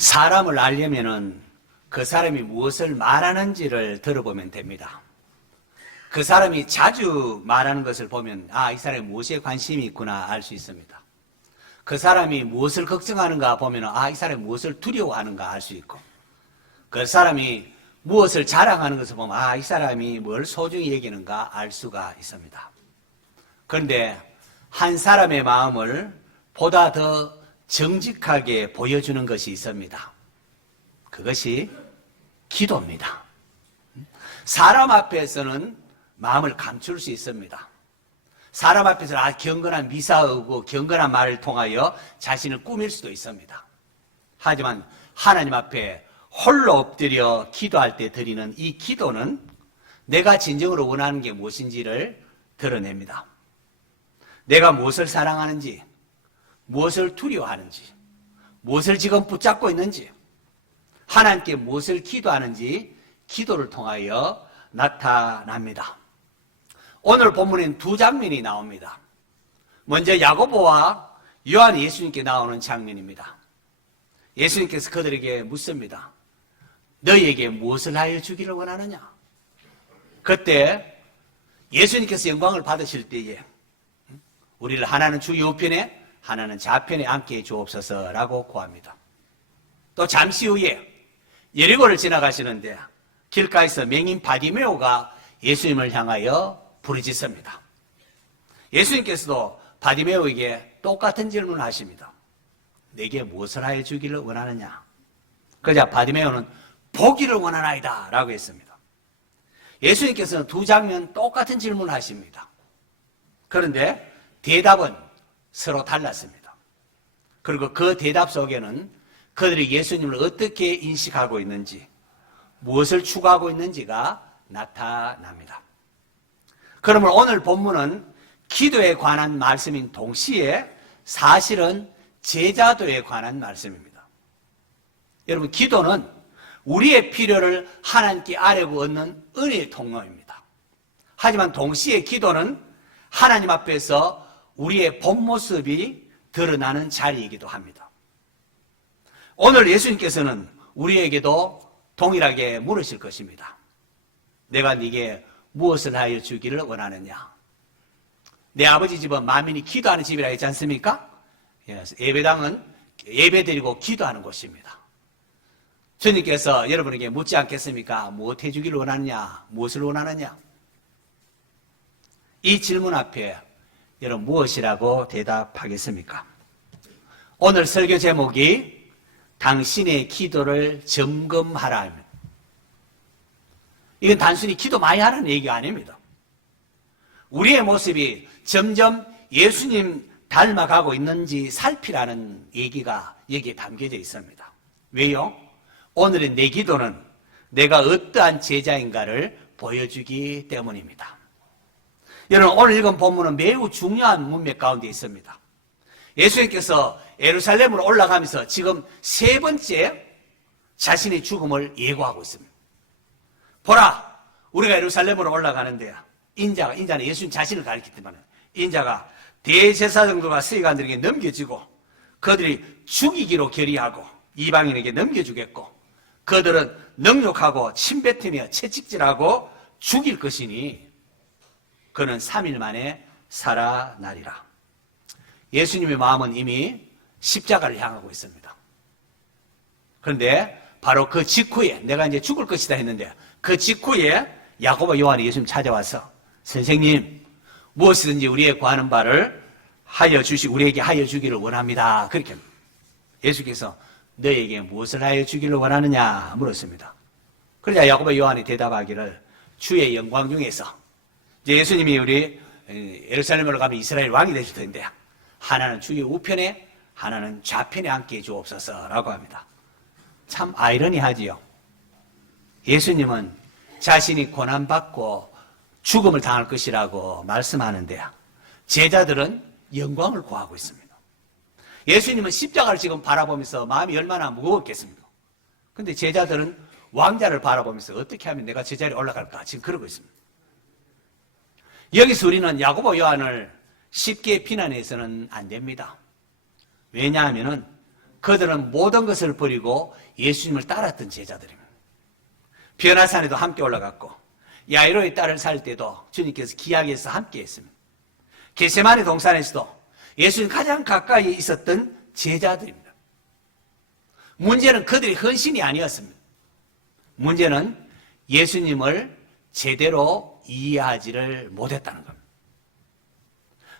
사람을 알려면은 그 사람이 무엇을 말하는지를 들어보면 됩니다. 그 사람이 자주 말하는 것을 보면 이 사람이 무엇에 관심이 있구나 알 수 있습니다. 그 사람이 무엇을 걱정하는가 보면 이 사람이 무엇을 두려워하는가 알 수 있고, 그 사람이 무엇을 자랑하는 것을 보면 이 사람이 뭘 소중히 여기는가 알 수가 있습니다. 그런데 한 사람의 마음을 보다 더 정직하게 보여주는 것이 있습니다. 그것이 기도입니다. 사람 앞에서는 마음을 감출 수 있습니다. 사람 앞에서는 경건한 미사하고 경건한 말을 통하여 자신을 꾸밀 수도 있습니다. 하지만 하나님 앞에 홀로 엎드려 기도할 때 드리는 이 기도는 내가 진정으로 원하는 게 무엇인지를 드러냅니다. 내가 무엇을 사랑하는지, 무엇을 두려워하는지, 무엇을 지금 붙잡고 있는지, 하나님께 무엇을 기도하는지 기도를 통하여 나타납니다. 오늘 본문엔 두 장면이 나옵니다. 먼저 야고보와 요한 예수님께 나오는 장면입니다. 예수님께서 그들에게 묻습니다. 너희에게 무엇을 하여 주기를 원하느냐? 그때 예수님께서 영광을 받으실 때에 우리를 하나는 주 우편에 하나는 좌편에 앉게 해 주옵소서라고 구합니다. 또 잠시 후에 여리고를 지나가시는데 길가에서 맹인 바디메오가 예수님을 향하여 부르짖습니다. 예수님께서도 바디메오에게 똑같은 질문을 하십니다. 내게 무엇을 하여 주기를 원하느냐? 그러자 바디메오는 보기를 원하나이다 라고 했습니다. 예수님께서는 두 장면 똑같은 질문을 하십니다. 그런데 대답은 서로 달랐습니다. 그리고 그 대답 속에는 그들이 예수님을 어떻게 인식하고 있는지, 무엇을 추구하고 있는지가 나타납니다. 그러면 오늘 본문은 기도에 관한 말씀인 동시에 사실은 제자도에 관한 말씀입니다. 여러분, 기도는 우리의 필요를 하나님께 아뢰고 얻는 은혜의 통로입니다. 하지만 동시에 기도는 하나님 앞에서 우리의 본 모습이 드러나는 자리이기도 합니다. 오늘 예수님께서는 우리에게도 동일하게 물으실 것입니다. 내가 네게 무엇을 하여 주기를 원하느냐? 내 아버지 집은 만민이 기도하는 집이라 했지 않습니까? 예배당은 예배드리고 기도하는 곳입니다. 주님께서 여러분에게 묻지 않겠습니까? 무엇 해주기를 원하느냐? 무엇을 원하느냐? 이 질문 앞에 여러분 무엇이라고 대답하겠습니까? 오늘 설교 제목이 당신의 기도를 점검하라입니다. 이건 단순히 기도 많이 하라는 얘기가 아닙니다. 우리의 모습이 점점 예수님 닮아가고 있는지 살피라는 얘기가 여기에 담겨져 있습니다. 왜요? 오늘의 내 기도는 내가 어떠한 제자인가를 보여주기 때문입니다. 여러분, 오늘 읽은 본문은 매우 중요한 문맥 가운데 있습니다. 예수님께서 예루살렘으로 올라가면서 지금 세 번째 자신의 죽음을 예고하고 있습니다. 보라, 우리가 예루살렘으로 올라가는데 인자는 예수님 자신을 가리키기 때문에 인자가 대제사장들과 서기관들에게 넘겨지고 그들이 죽이기로 결의하고 이방인에게 넘겨주겠고 그들은 능욕하고 침뱉으며 채찍질하고 죽일 것이니 그는 3일 만에 살아나리라. 예수님의 마음은 이미 십자가를 향하고 있습니다. 그런데 바로 그 직후에 내가 이제 죽을 것이다 했는데 그 직후에 야고보 요한이 예수님 찾아와서 선생님 무엇이든지 우리의 구하는 바를 우리에게 하여 주기를 원합니다. 그렇게 예수께서 너에게 무엇을 하여 주기를 원하느냐 물었습니다. 그러자 야고보 요한이 대답하기를 주의 영광 중에서 이제 예수님이 우리 예루살렘으로 가면 이스라엘 왕이 되실 텐데 하나는 주의 우편에 하나는 좌편에 앉게 해 주옵소서라고 합니다. 참 아이러니하지요. 예수님은 자신이 고난받고 죽음을 당할 것이라고 말씀하는데 제자들은 영광을 구하고 있습니다. 예수님은 십자가를 지금 바라보면서 마음이 얼마나 무거웠겠습니까? 그런데 제자들은 왕자를 바라보면서 어떻게 하면 내가 저 자리에 올라갈까 지금 그러고 있습니다. 여기서 우리는 야고보 요한을 쉽게 비난해서는 안 됩니다. 왜냐하면 그들은 모든 것을 버리고 예수님을 따랐던 제자들입니다. 변화산에도 함께 올라갔고 야이로의 딸을 살 때도 주님께서 기약에서 함께 했습니다. 겟세마네 동산에서도 예수님 가장 가까이 있었던 제자들입니다. 문제는 그들의 헌신이 아니었습니다. 문제는 예수님을 제대로 이해하지를 못했다는 겁니다.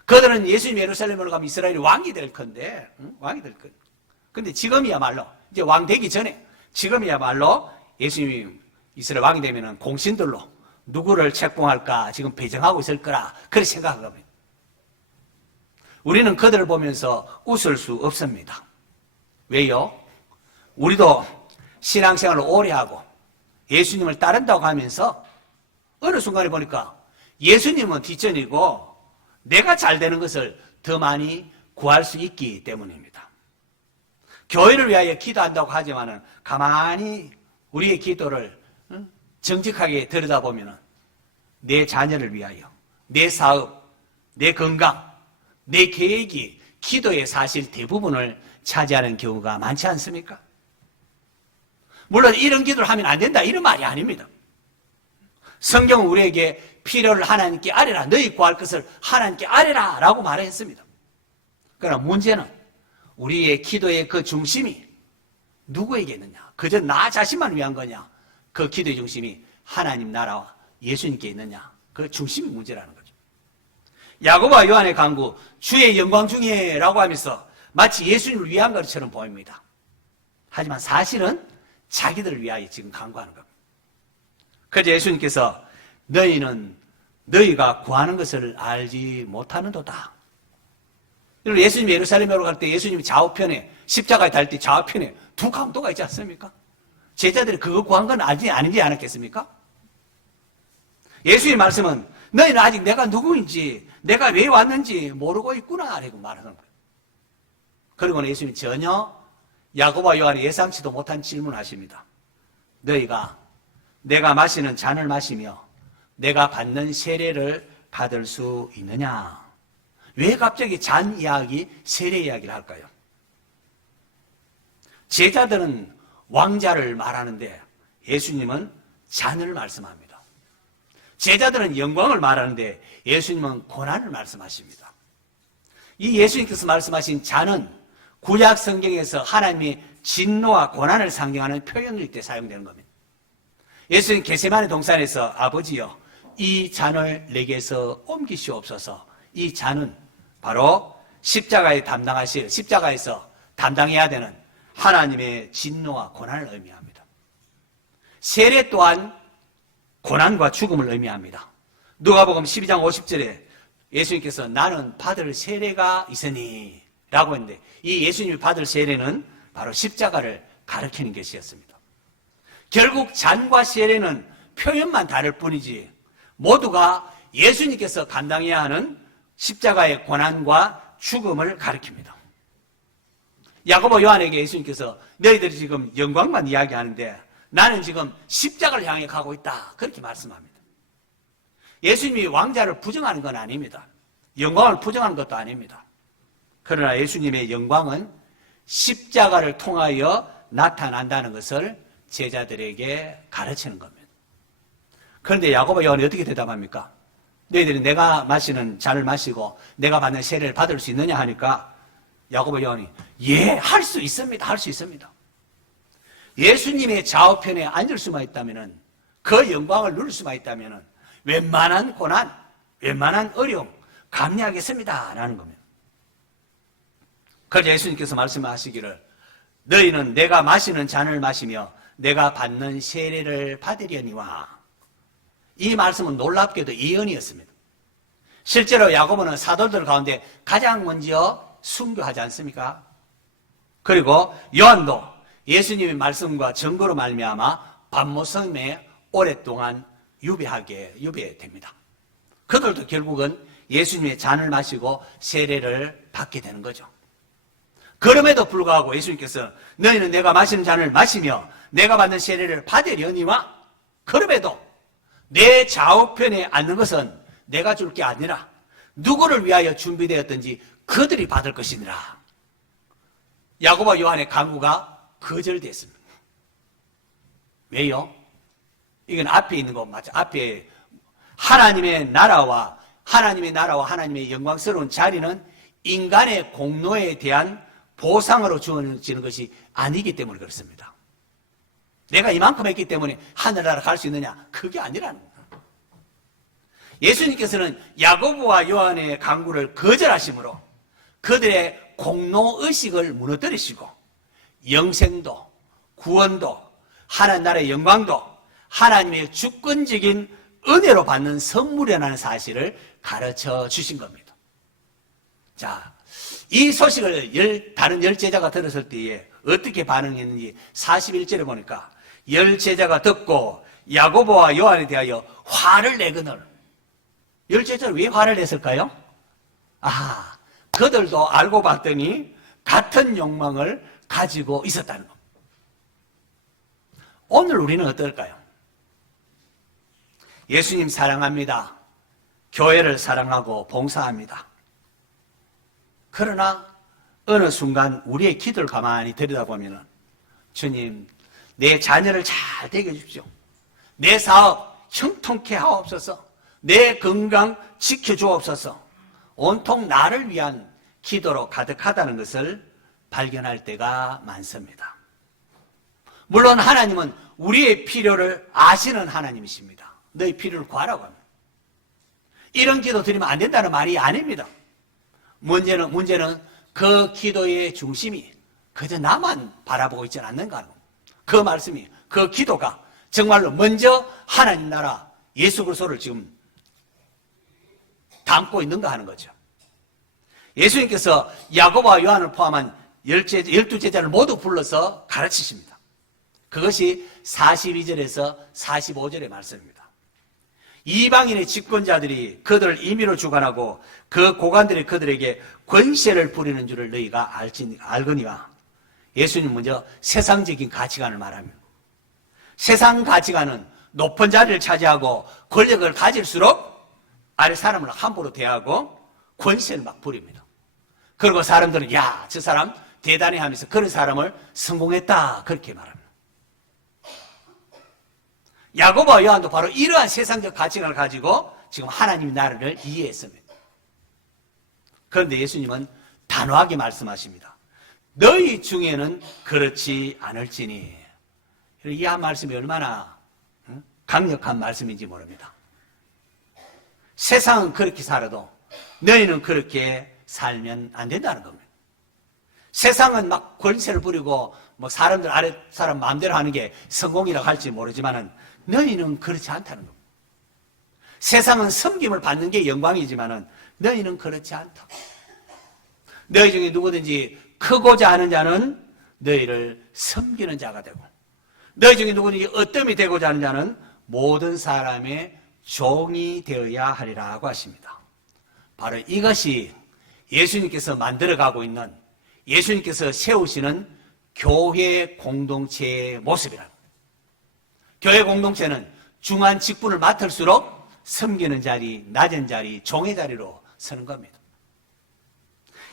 그들은 예수님 예루살렘으로 가면 이스라엘이 왕이 될 건데, 왕이 될 건데. 근데 지금이야말로, 이제 왕 되기 전에, 지금이야말로 예수님이 이스라엘 왕이 되면은 공신들로 누구를 책봉할까 지금 배정하고 있을 거라, 그렇게 생각한 겁니다. 우리는 그들을 보면서 웃을 수 없습니다. 왜요? 우리도 신앙생활을 오래 하고 예수님을 따른다고 하면서 어느 순간에 보니까 예수님은 뒷전이고 내가 잘 되는 것을 더 많이 구할 수 있기 때문입니다. 교회를 위하여 기도한다고 하지만은 가만히 우리의 기도를 정직하게 들여다보면은 내 자녀를 위하여, 내 사업, 내 건강, 내 계획이 기도의 사실 대부분을 차지하는 경우가 많지 않습니까? 물론 이런 기도를 하면 안 된다 이런 말이 아닙니다. 성경은 우리에게 필요를 하나님께 아뢰라, 너희 구할 것을 하나님께 아뢰라 라고 말했습니다. 그러나 문제는 우리의 기도의 그 중심이 누구에게 있느냐, 그저 나 자신만 위한 거냐, 그 기도의 중심이 하나님 나라와 예수님께 있느냐, 그 중심이 문제라는 거죠. 야고보와 요한의 간구, 주의 영광 중에 라고 하면서 마치 예수님을 위한 것처럼 보입니다. 하지만 사실은 자기들을 위하여 지금 간구하는 겁니다. 그래서 예수님께서 너희는 너희가 구하는 것을 알지 못하는도다. 예수님이 예루살렘으로 갈 때 예수님이 좌우편에, 십자가에 달 때 좌우편에 두 강도가 있지 않습니까? 제자들이 그거 구한 건 아니지 않았겠습니까? 예수의 말씀은 너희는 아직 내가 누구인지, 내가 왜 왔는지 모르고 있구나 라고 말하는 거예요. 그리고는 예수님이 전혀 야고보와 요한이 예상치도 못한 질문을 하십니다. 너희가 내가 마시는 잔을 마시며 내가 받는 세례를 받을 수 있느냐? 왜 갑자기 잔 이야기, 세례 이야기를 할까요? 제자들은 왕자를 말하는데 예수님은 잔을 말씀합니다. 제자들은 영광을 말하는데 예수님은 고난을 말씀하십니다. 이 예수님께서 말씀하신 잔은 구약 성경에서 하나님의 진노와 고난을 상징하는 표현일 때 사용되는 겁니다. 예수님 겟세마네 동산에서 아버지여 이 잔을 내게서 옮기시옵소서. 이 잔은 바로 십자가에서 담당해야 되는 하나님의 진노와 고난을 의미합니다. 세례 또한 고난과 죽음을 의미합니다. 누가복음 12장 50절에 예수님께서 나는 받을 세례가 있으니 라고 했는데 이 예수님이 받을 세례는 바로 십자가를 가리키는 것이었습니다. 결국 잔과 세례는 표현만 다를 뿐이지 모두가 예수님께서 감당해야 하는 십자가의 고난과 죽음을 가리킵니다. 야고보 요한에게 예수님께서 너희들이 지금 영광만 이야기하는데 나는 지금 십자가를 향해 가고 있다 그렇게 말씀합니다. 예수님이 왕자를 부정하는 건 아닙니다. 영광을 부정하는 것도 아닙니다. 그러나 예수님의 영광은 십자가를 통하여 나타난다는 것을 제자들에게 가르치는 겁니다. 그런데 야고보 요한이 어떻게 대답합니까? 너희들이 내가 마시는 잔을 마시고 내가 받는 세례를 받을 수 있느냐 하니까 야고보 요한이 예, 할 수 있습니다. 할 수 있습니다. 예수님의 좌우편에 앉을 수만 있다면, 그 영광을 누릴 수만 있다면 웬만한 고난, 웬만한 어려움 감내하겠습니다 라는 겁니다. 그래서 예수님께서 말씀하시기를 너희는 내가 마시는 잔을 마시며 내가 받는 세례를 받으려니와. 이 말씀은 놀랍게도 예언이었습니다. 실제로 야고보는 사도들 가운데 가장 먼저 순교하지 않습니까? 그리고 요한도 예수님의 말씀과 증거로 말미암아 반모섬에 오랫동안 유배됩니다. 그들도 결국은 예수님의 잔을 마시고 세례를 받게 되는 거죠. 그럼에도 불구하고 예수님께서 너희는 내가 마시는 잔을 마시며 내가 받는 세례를 받으려니와. 그럼에도 내 좌우편에 앉는 것은 내가 줄 게 아니라 누구를 위하여 준비되었든지 그들이 받을 것이니라. 야고보와 요한의 강구가 거절됐습니다. 왜요? 이건 앞에 있는 거 맞죠? 앞에 하나님의 나라와 하나님의 영광스러운 자리는 인간의 공로에 대한 보상으로 주어지는 것이 아니기 때문에 그렇습니다. 내가 이만큼 했기 때문에 하늘나라 갈 수 있느냐? 그게 아니라는 거예요. 예수님께서는 야고보와 요한의 강구를 거절하심으로 그들의 공로의식을 무너뜨리시고 영생도, 구원도, 하나님 나라의 영광도 하나님의 주권적인 은혜로 받는 선물이라는 사실을 가르쳐 주신 겁니다. 자, 이 소식을 다른 열 제자가 들었을 때에 어떻게 반응했는지 41절에 보니까 열 제자가 듣고 야고보와 요한에 대하여 화를 내거늘. 열 제자는 왜 화를 냈을까요? 아, 그들도 알고 봤더니 같은 욕망을 가지고 있었다는 겁니다. 오늘 우리는 어떨까요? 예수님 사랑합니다. 교회를 사랑하고 봉사합니다. 그러나 어느 순간 우리의 기도를 가만히 들여다보면 주님, 내 자녀를 잘 되게 해주십시오. 내 사업 형통케 하옵소서. 내 건강 지켜주옵소서. 온통 나를 위한 기도로 가득하다는 것을 발견할 때가 많습니다. 물론 하나님은 우리의 필요를 아시는 하나님이십니다. 너희 필요를 구하라고 합니다. 이런 기도 드리면 안 된다는 말이 아닙니다. 문제는 그 기도의 중심이 그저 나만 바라보고 있지 않는가 하는 겁니다. 그 말씀이, 그 기도가 정말로 먼저 하나님 나라 예수 그리스도를 지금 담고 있는가 하는 거죠. 예수님께서 야고보와 요한을 포함한 12제자를 모두 불러서 가르치십니다. 그것이 42절에서 45절의 말씀입니다. 이방인의 집권자들이 그들을 임의로 주관하고 그 고관들이 그들에게 권세를 부리는 줄을 너희가 알거니와. 예수님 먼저 세상적인 가치관을 말합니다. 세상 가치관은 높은 자리를 차지하고 권력을 가질수록 아래 사람을 함부로 대하고 권세를 막 부립니다. 그리고 사람들은 야, 저 사람 대단해 하면서 그런 사람을 성공했다 그렇게 말합니다. 야고보와 요한도 바로 이러한 세상적 가치관을 가지고 지금 하나님의 나라를 이해했습니다. 그런데 예수님은 단호하게 말씀하십니다. 너희 중에는 그렇지 않을지니. 이 한 말씀이 얼마나 강력한 말씀인지 모릅니다. 세상은 그렇게 살아도 너희는 그렇게 살면 안 된다는 겁니다. 세상은 막 권세를 부리고 뭐 사람들 아래 사람 마음대로 하는 게 성공이라고 할지 모르지만은 너희는 그렇지 않다는 겁니다. 세상은 섬김을 받는 게 영광이지만은 너희는 그렇지 않다. 너희 중에 누구든지 크고자 하는 자는 너희를 섬기는 자가 되고, 너희 중에 누구든지 어뜸이 되고자 하는 자는 모든 사람의 종이 되어야 하리라고 하십니다. 바로 이것이 예수님께서 만들어가고 있는, 예수님께서 세우시는 교회 공동체의 모습이랍니다. 교회 공동체는 중한 직분을 맡을수록 섬기는 자리, 낮은 자리, 종의 자리로 서는 겁니다.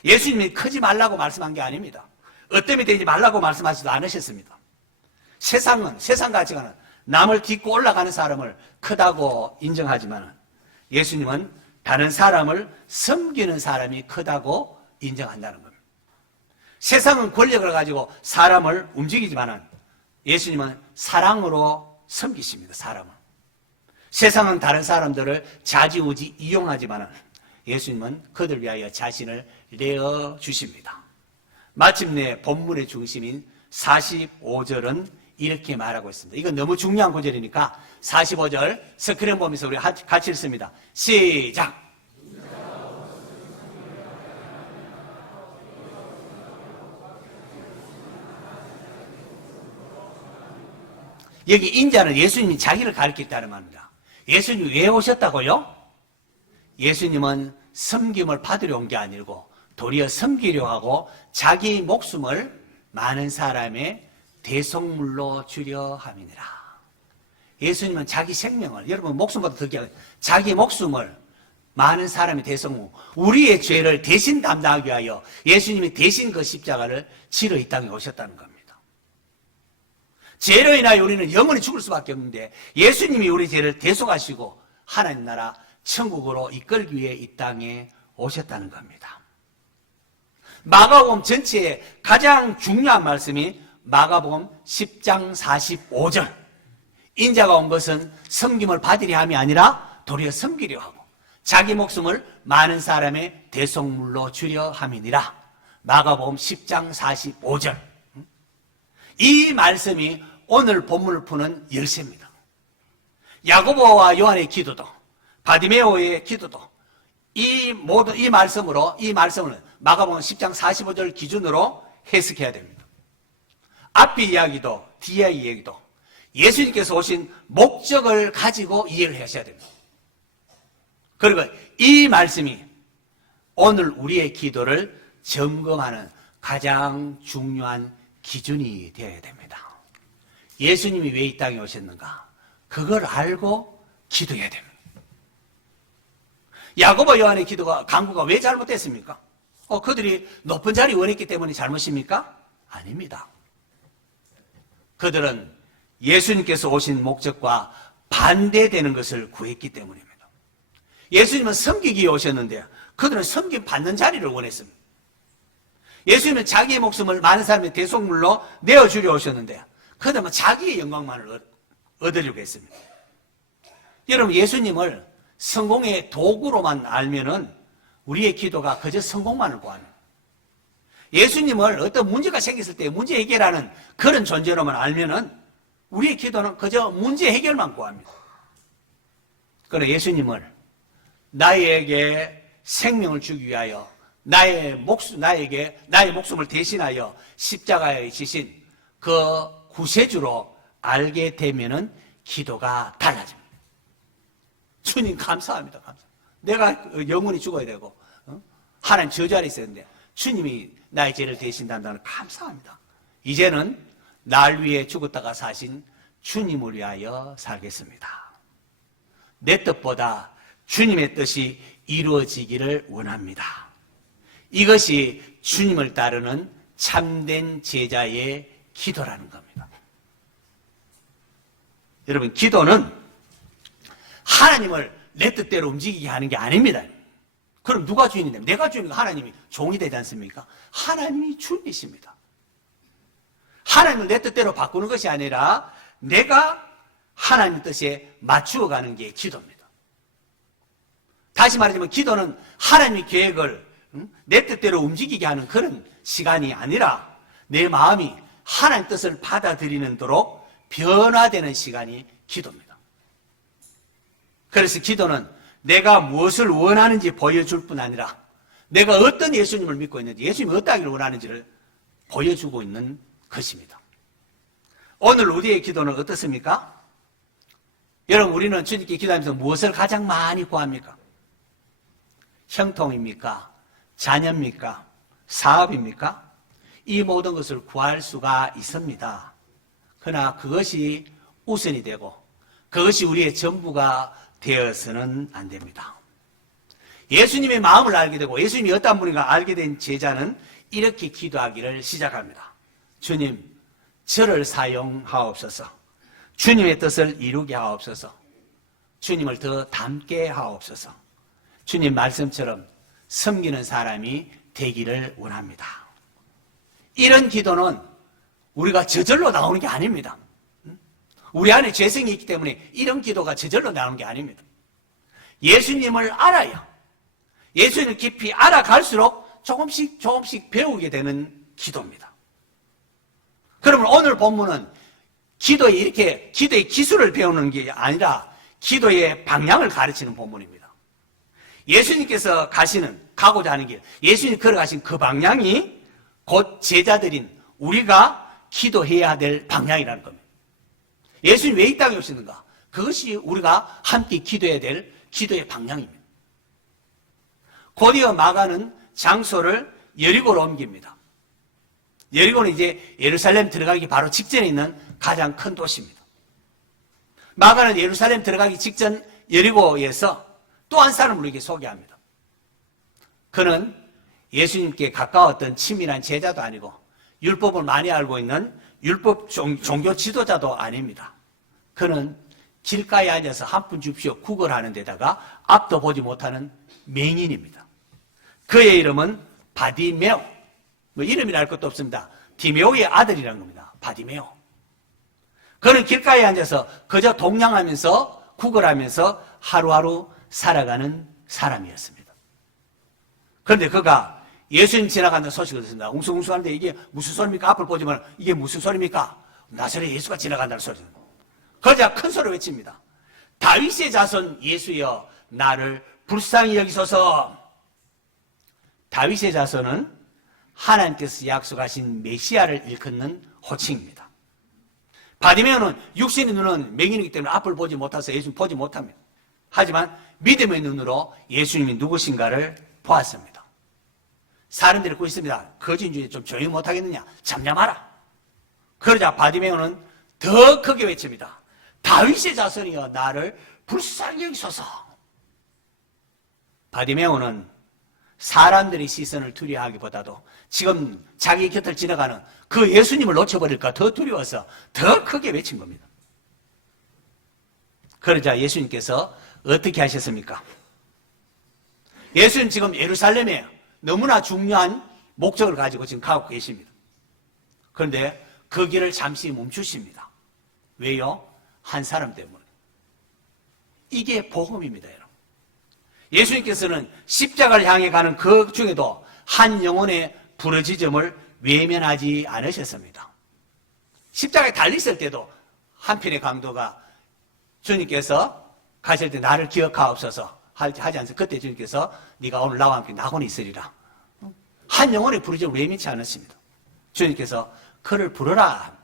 예수님이 크지 말라고 말씀한 게 아닙니다. 어뜸이 되지 말라고 말씀하지도 않으셨습니다. 세상 가치관은 남을 딛고 올라가는 사람을 크다고 인정하지만 예수님은 다른 사람을 섬기는 사람이 크다고 인정한다는 겁니다. 세상은 권력을 가지고 사람을 움직이지만 예수님은 사랑으로 섬기십니다. 사람을. 세상은 다른 사람들을 좌지우지 이용하지만 예수님은 그들 위하여 자신을 내어주십니다. 마침내 본문의 중심인 45절은 이렇게 말하고 있습니다. 이건 너무 중요한 구절이니까 45절 스크린 보면서 우리 같이 읽습니다. 시작! 여기 인자는 예수님이 자기를 가리켰다는 말입니다. 예수님이 왜 오셨다고요? 예수님은 섬김을 받으려 온 게 아니고 도리어 섬기려 하고 자기 목숨을 많은 사람의 대속물로 주려 함이니라. 예수님은 자기 생명을, 여러분 목숨보다 더 귀하게 자기 목숨을 많은 사람이 대성후 우리의 죄를 대신 담당하기 위하여 예수님이 대신 그 십자가를 지러 이 땅에 오셨다는 겁니다. 죄로 인하여 우리는 영원히 죽을 수밖에 없는데 예수님이 우리 죄를 대속하시고 하나님 나라 천국으로 이끌기 위해 이 땅에 오셨다는 겁니다. 마가복음 전체에 가장 중요한 말씀이 마가복음 10장 45절. 인자가 온 것은 섬김을 받으려 함이 아니라 도리어 섬기려 하고 자기 목숨을 많은 사람의 대속물로 주려 함이니라. 마가복음 10장 45절. 이 말씀이 오늘 본문을 푸는 열쇠입니다. 야고보와 요한의 기도도 바디메오의 기도도 이 말씀을 마가복음 10장 45절 기준으로 해석해야 됩니다. 앞의 이야기도 뒤의 이야기도 예수님께서 오신 목적을 가지고 이해를 하셔야 됩니다. 그리고 이 말씀이 오늘 우리의 기도를 점검하는 가장 중요한 기준이 되어야 됩니다. 예수님이 왜 이 땅에 오셨는가? 그걸 알고 기도해야 됩니다. 야고보 요한의 기도가 간구가 왜 잘못됐습니까? 그들이 높은 자리 원했기 때문에 잘못입니까? 아닙니다. 그들은 예수님께서 오신 목적과 반대되는 것을 구했기 때문입니다. 예수님은 섬기기 위해 오셨는데 그들은 섬김 받는 자리를 원했습니다. 예수님은 자기의 목숨을 많은 사람의 대속물로 내어주려 오셨는데 그들은 자기의 영광만을 얻으려고 했습니다. 여러분, 예수님을 성공의 도구로만 알면은 우리의 기도가 그저 성공만을 구합니다. 예수님을 어떤 문제가 생겼을 때 문제 해결하는 그런 존재로만 알면은 우리의 기도는 그저 문제 해결만 구합니다. 그러나 예수님을 나에게 생명을 주기 위하여 나의 목숨을 대신하여 십자가에 지신 그 구세주로 알게 되면은 기도가 달라집니다. 주님 감사합니다. 내가 영원히 죽어야 되고 하나님 저 자리에 있었는데 주님이 나의 죄를 대신한다는 감사합니다. 이제는 날 위해 죽었다가 사신 주님을 위하여 살겠습니다. 내 뜻보다 주님의 뜻이 이루어지기를 원합니다. 이것이 주님을 따르는 참된 제자의 기도라는 겁니다. 여러분, 기도는 하나님을 내 뜻대로 움직이게 하는 게 아닙니다. 그럼 누가 주인이 됩니까? 내가 주인이고 하나님이 종이 되지 않습니까? 하나님이 주인이십니다. 하나님을 내 뜻대로 바꾸는 것이 아니라 내가 하나님 뜻에 맞추어 가는 게 기도입니다. 다시 말하자면 기도는 하나님의 계획을 내 뜻대로 움직이게 하는 그런 시간이 아니라 내 마음이 하나님 뜻을 받아들이는 도록 변화되는 시간이 기도입니다. 그래서 기도는 내가 무엇을 원하는지 보여줄 뿐 아니라 내가 어떤 예수님을 믿고 있는지, 예수님이 어떠하기를 원하는지를 보여주고 있는 것입니다. 오늘 우리의 기도는 어떻습니까? 여러분, 우리는 주님께 기도하면서 무엇을 가장 많이 구합니까? 형통입니까? 자녀입니까? 사업입니까? 이 모든 것을 구할 수가 있습니다. 그러나 그것이 우선이 되고 그것이 우리의 전부가 되어서는 안 됩니다. 예수님의 마음을 알게 되고 예수님이 어떤 분인가 알게 된 제자는 이렇게 기도하기를 시작합니다. 주님, 저를 사용하옵소서. 주님의 뜻을 이루게 하옵소서. 주님을 더 닮게 하옵소서. 주님 말씀처럼 섬기는 사람이 되기를 원합니다. 이런 기도는 우리가 저절로 나오는 게 아닙니다. 우리 안에 죄성이 있기 때문에 이런 기도가 저절로 나오는 게 아닙니다. 예수님을 알아야, 예수님을 깊이 알아갈수록 조금씩 배우게 되는 기도입니다. 그러면 오늘 본문은 기도의 기술을 배우는 게 아니라 기도의 방향을 가르치는 본문입니다. 예수님께서 가고자 하는 길, 예수님이 걸어가신 그 방향이 곧 제자들인 우리가 기도해야 될 방향이라는 겁니다. 예수님이 왜 이 땅에 오시는가? 그것이 우리가 함께 기도해야 될 기도의 방향입니다. 곧이어 마가는 장소를 여리고로 옮깁니다. 여리고는 이제 예루살렘 들어가기 바로 직전에 있는 가장 큰 도시입니다. 마가는 예루살렘 들어가기 직전 여리고에서 또 한 사람을 우리에게 소개합니다. 그는 예수님께 가까웠던 친밀한 제자도 아니고 율법을 많이 알고 있는 율법 종교 지도자도 아닙니다. 그는 길가에 앉아서 한 푼 줍시오 구걸하는 데다가 앞도 보지 못하는 맹인입니다. 그의 이름은 바디메오. 뭐 이름이라 할 것도 없습니다. 디메오의 아들이라는 겁니다. 바디메오. 그는 길가에 앉아서 그저 동냥하면서 구걸하면서 하루하루 살아가는 사람이었습니다. 그런데 그가 예수님 지나가는 소식을 듣습니다. 웅성웅성하는데 이게 무슨 소리입니까? 앞을 보지만 이게 무슨 소리입니까? 나사렛 예수가 지나간다는 소리입니다. 그러자 큰 소리로 외칩니다. 다윗의 자손 예수여 나를 불쌍히 여기소서. 다윗의 자손은 하나님께서 약속하신 메시아를 일컫는 호칭입니다. 바디메오는 육신의 눈은 맹인이기 때문에 앞을 보지 못해서 예수님 보지 못합니다. 하지만 믿음의 눈으로 예수님이 누구신가를 보았습니다. 사람들이 꾸 있습니다. 거짓주의 좀 조용히 못하겠느냐? 잠잠하라. 그러자 바디메오는 더 크게 외칩니다. 다윗의 자손이여 나를 불쌍히 여기소서. 바디메오는 사람들의 시선을 두려워하기보다도 지금 자기 곁을 지나가는 그 예수님을 놓쳐버릴까 더 두려워서 더 크게 외친 겁니다. 그러자 예수님께서 어떻게 하셨습니까? 예수님 지금 예루살렘에 너무나 중요한 목적을 가지고 지금 가고 계십니다. 그런데 그 길을 잠시 멈추십니다. 왜요? 한 사람 때문에. 이게 복음입니다, 여러분. 예수님께서는 십자가를 향해 가는 그 중에도 한 영혼의 부르짖음을 외면하지 않으셨습니다. 십자가에 달리실 때도 한편의 강도가 주님께서 가실 때 나를 기억하옵소서 하지 않습니까? 그때 주님께서 네가 오늘 나와 함께 낙원에 있으리라. 한 영혼의 부르짖음을 외면치 않으십니다. 주님께서 그를 부르라.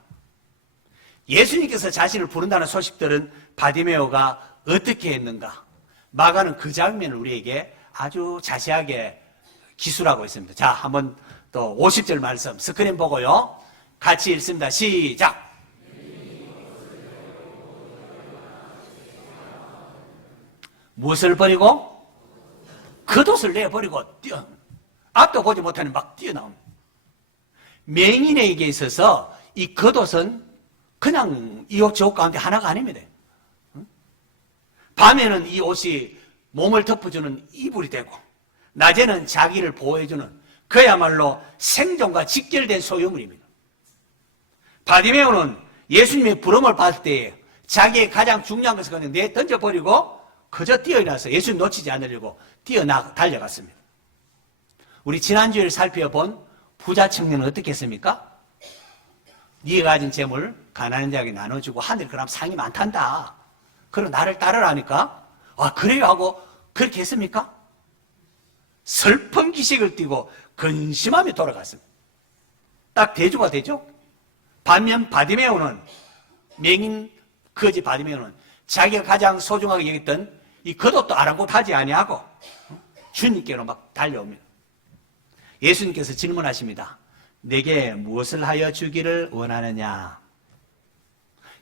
예수님께서 자신을 부른다는 소식들은 바디메오가 어떻게 했는가? 마가는 그 장면을 우리에게 아주 자세하게 기술하고 있습니다. 자, 한번 또 50절 말씀 스크린 보고요. 같이 읽습니다. 시작! 무엇을 버리고? 겉옷을 내버리고 뛰어. 앞도 보지 못하는 막 뛰어나옵니다. 맹인에게 있어서 이 겉옷은 그냥 이 옷 저 옷 가운데 하나가 아닙니다. 밤에는 이 옷이 몸을 덮어주는 이불이 되고 낮에는 자기를 보호해주는 그야말로 생존과 직결된 소유물입니다. 바디메오는 예수님의 부름을 받을 때에 자기의 가장 중요한 것을 그냥 던져버리고 그저 뛰어나서 예수님 놓치지 않으려고 달려갔습니다. 우리 지난주에 살펴본 부자 청년은 어떻게 했습니까? 네가 가진 재물 가난한 자에게 나눠주고 하늘에 그럼 상이 많단다. 그럼 나를 따르라니까 아 그래요 하고 그렇게 했습니까? 슬픈 기색을 띠고 근심하며 돌아갔습니다. 딱 대조가 되죠? 반면 바디메오는 맹인 거지 바디메오는 자기가 가장 소중하게 여겼던 이 겉옷도 아랑곳하지 아니하고 주님께로 막 달려옵니다. 예수님께서 질문하십니다. 내게 무엇을 하여 주기를 원하느냐?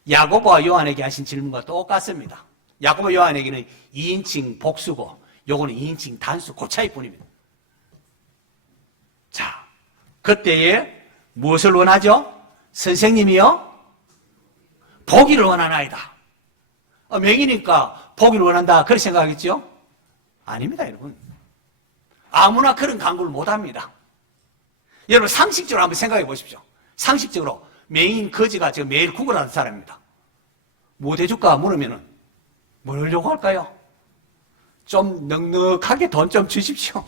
야고보와 요한에게 하신 질문과 똑같습니다. 야고보 요한에게는 2인칭 복수고 요거는 2인칭 단수 그 차이뿐입니다. 자, 그때에 무엇을 원하죠? 선생님이요? 보기를 원하나이다. 맹이니까 보기를 원한다 그렇게 생각하겠죠? 아닙니다, 여러분. 아무나 그런 간구를 못합니다. 여러분 상식적으로 한번 생각해 보십시오. 상식적으로 맹인 거지가 지금 매일 구걸하는 사람입니다. 뭐 해줄까 물으면은 뭘 하려고 할까요? 좀 넉넉하게 돈 좀 주십시오.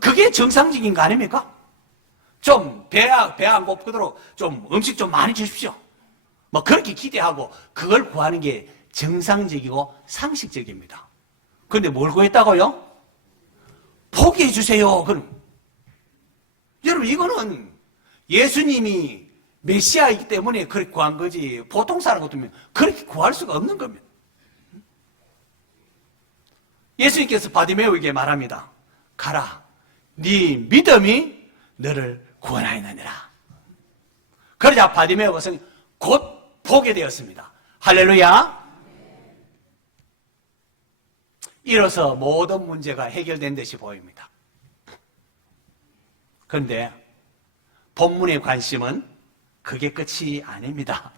그게 정상적인 거 아닙니까? 좀 배 안 고프도록 좀 음식 좀 많이 주십시오. 뭐 그렇게 기대하고 그걸 구하는 게 정상적이고 상식적입니다. 그런데 뭘 구했다고요? 포기해 주세요. 그럼 여러분 이거는 예수님이 메시아이기 때문에 그렇게 구한 거지 보통 사람 같으면 그렇게 구할 수가 없는 겁니다. 예수님께서 바디메오에게 말합니다. 가라. 네 믿음이 너를 구원하였느니라. 그러자 바디메오가 곧 보게 되었습니다. 할렐루야. 이로써 모든 문제가 해결된 듯이 보입니다. 그런데 본문의 관심은 그게 끝이 아닙니다.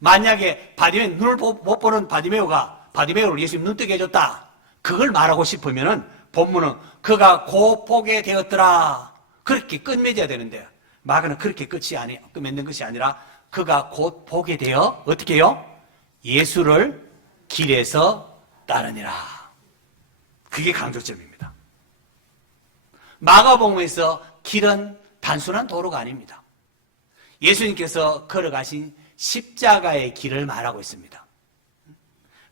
만약에 바디메오, 눈을 못 보는 바디메오를 예수님 눈뜨게 해줬다, 그걸 말하고 싶으면은 본문은 그가 곧 보게 되었더라, 그렇게 끝맺어야 되는데, 마가는 그렇게 끝맺는 것이 아니라 그가 곧 보게 되어 어떻게 해요? 예수를 길에서 따르니라. 그게 강조점입니다. 마가복음에서 길은 단순한 도로가 아닙니다. 예수님께서 걸어가신 십자가의 길을 말하고 있습니다.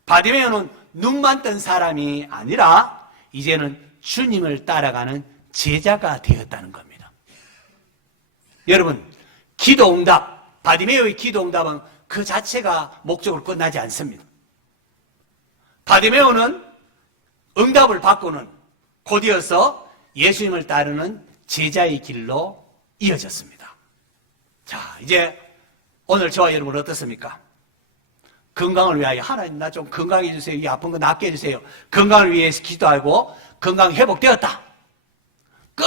바디메오는 눈만 뜬 사람이 아니라 이제는 주님을 따라가는 제자가 되었다는 겁니다. 여러분, 기도응답, 바디메오의 기도응답은 그 자체가 목적으로 끝나지 않습니다. 바디메오는 응답을 받고는 곧이어서 예수님을 따르는 제자의 길로 이어졌습니다. 자, 이제 오늘 저와 여러분 어떻습니까? 건강을 위하여 하나님 나 좀 건강해 주세요. 이 아픈 거 낫게 해주세요. 건강을 위해서 기도하고 건강 회복되었다. 끝!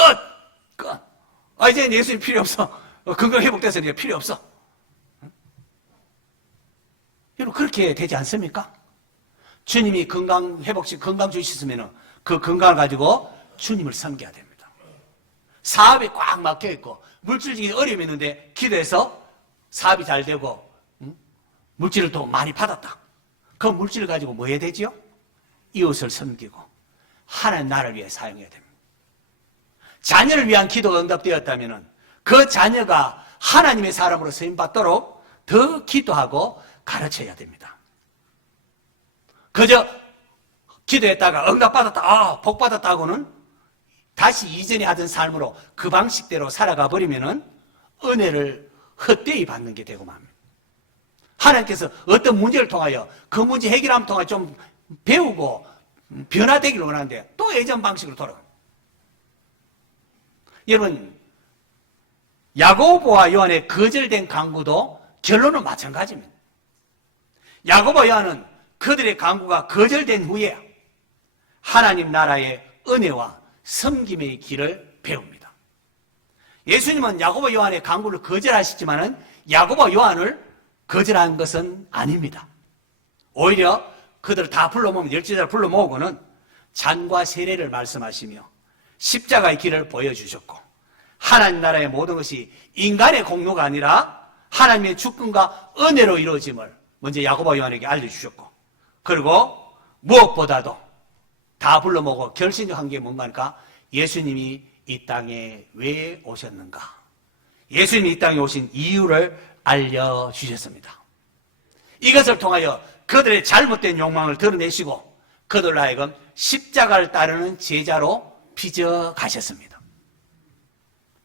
이제 예수님 필요 없어. 건강 회복돼서 이제 필요 없어. 여러분 그렇게 되지 않습니까? 주님이 건강 회복시 건강 주셨으면 그 건강을 가지고 주님을 섬겨야 됩니다. 사업에 꽉 막혀 있고 물질적인 어려움이 있는데 기도해서 사업이 잘 되고 물질을 또 많이 받았다. 그 물질을 가지고 뭐 해야 되지요? 이웃을 섬기고 하나님 나라를 위해 사용해야 됩니다. 자녀를 위한 기도가 응답되었다면 그 자녀가 하나님의 사람으로 쓰임받도록 더 기도하고 가르쳐야 됩니다. 그저 기도했다가 응답받았다, 복받았다고는 다시 이전에 하던 삶으로 그 방식대로 살아가 버리면은 은혜를 헛되이 받는 게 되고 맙니다. 하나님께서 어떤 문제를 통하여 그 문제 해결함을 통하여 좀 배우고 변화되기를 원하는데 또 예전 방식으로 돌아갑니다. 여러분, 야고보와 요한의 거절된 강구도 결론은 마찬가지입니다. 야고보와 요한은 그들의 강구가 거절된 후에 하나님 나라의 은혜와 섬김의 길을 배웁니다. 예수님은 야고보 요한의 강구를 거절하시지만은 야고보 요한을 거절한 것은 아닙니다. 오히려 그들을 다 불러 모으면 12자를 불러 모으고는 잔과 세례를 말씀하시며 십자가의 길을 보여주셨고 하나님 나라의 모든 것이 인간의 공로가 아니라 하나님의 주권과 은혜로 이루어짐을 먼저 야고보 요한에게 알려주셨고, 그리고 무엇보다도 다 불러 모으고 결심한 게 뭔가 예수님이 이 땅에 왜 오셨는가, 예수님이 이 땅에 오신 이유를 알려주셨습니다. 이것을 통하여 그들의 잘못된 욕망을 드러내시고 그들로 하여금 십자가를 따르는 제자로 빚어가셨습니다.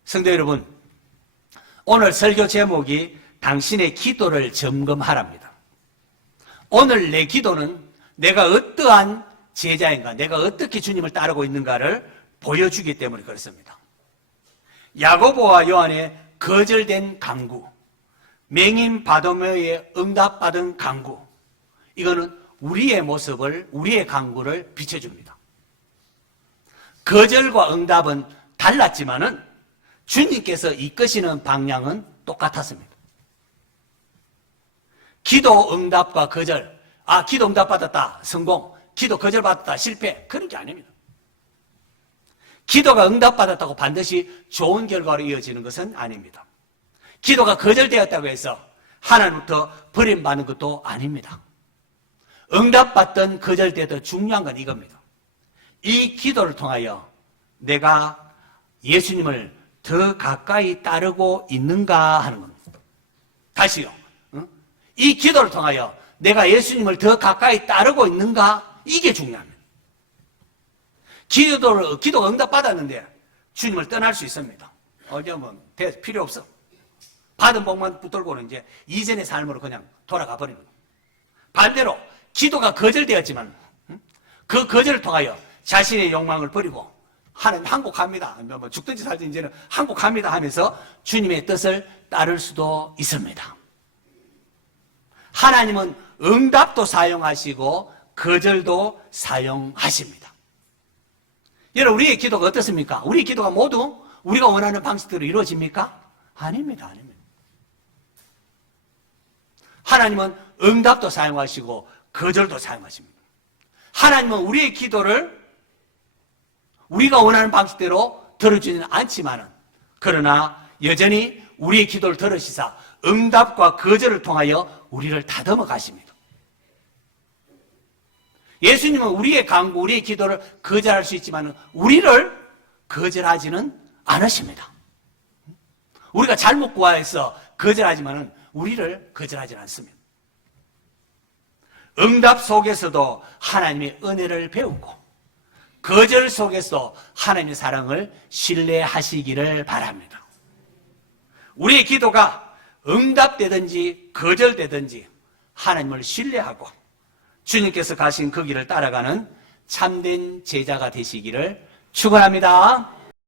성도 여러분, 오늘 설교 제목이 당신의 기도를 점검하랍니다. 오늘 내 기도는 내가 어떠한 제자인가, 내가 어떻게 주님을 따르고 있는가를 보여주기 때문에 그렇습니다. 야고보와 요한의 거절된 강구, 맹인 바디메오의 응답받은 강구, 이거는 우리의 모습을, 우리의 강구를 비춰줍니다. 거절과 응답은 달랐지만은 주님께서 이끄시는 방향은 똑같았습니다. 기도 응답과 거절, 기도 응답 받았다, 성공, 기도 거절 받았다, 실패, 그런 게 아닙니다. 기도가 응답 받았다고 반드시 좋은 결과로 이어지는 것은 아닙니다. 기도가 거절되었다고 해서 하나님부터 버림받는 것도 아닙니다. 응답받든 거절되든 중요한 건 이겁니다. 이 기도를 통하여 내가 예수님을 더 가까이 따르고 있는가 하는 겁니다. 다시요. 이 기도를 통하여 내가 예수님을 더 가까이 따르고 있는가? 이게 중요합니다. 기도가 응답받았는데 주님을 떠날 수 있습니다. 어쩌면 필요 없어. 받은 복만 붙들고는 이제 이전의 삶으로 그냥 돌아가 버리는 거예요. 반대로 기도가 거절되었지만 그 거절을 통하여 자신의 욕망을 버리고 하나님 항복합니다, 뭐 죽든지 살든지 이제는 항복합니다 하면서 주님의 뜻을 따를 수도 있습니다. 하나님은 응답도 사용하시고 거절도 사용하십니다. 여러분, 우리의 기도가 어떻습니까? 우리 기도가 모두 우리가 원하는 방식대로 이루어집니까? 아닙니다. 아닙니다. 하나님은 응답도 사용하시고 거절도 사용하십니다. 하나님은 우리의 기도를 우리가 원하는 방식대로 들어주지는 않지만은, 그러나 여전히 우리의 기도를 들으시사 응답과 거절을 통하여 우리를 다듬어 가십니다. 예수님은 우리의 간구, 우리의 기도를 거절할 수 있지만 우리를 거절하지는 않으십니다. 우리가 잘못 구하여서 거절하지만 우리를 거절하지 않습니다. 응답 속에서도 하나님의 은혜를 배우고 거절 속에서 하나님의 사랑을 신뢰하시기를 바랍니다. 우리의 기도가 응답되든지 거절되든지 하나님을 신뢰하고 주님께서 가신 그 길을 따라가는 참된 제자가 되시기를 축원합니다.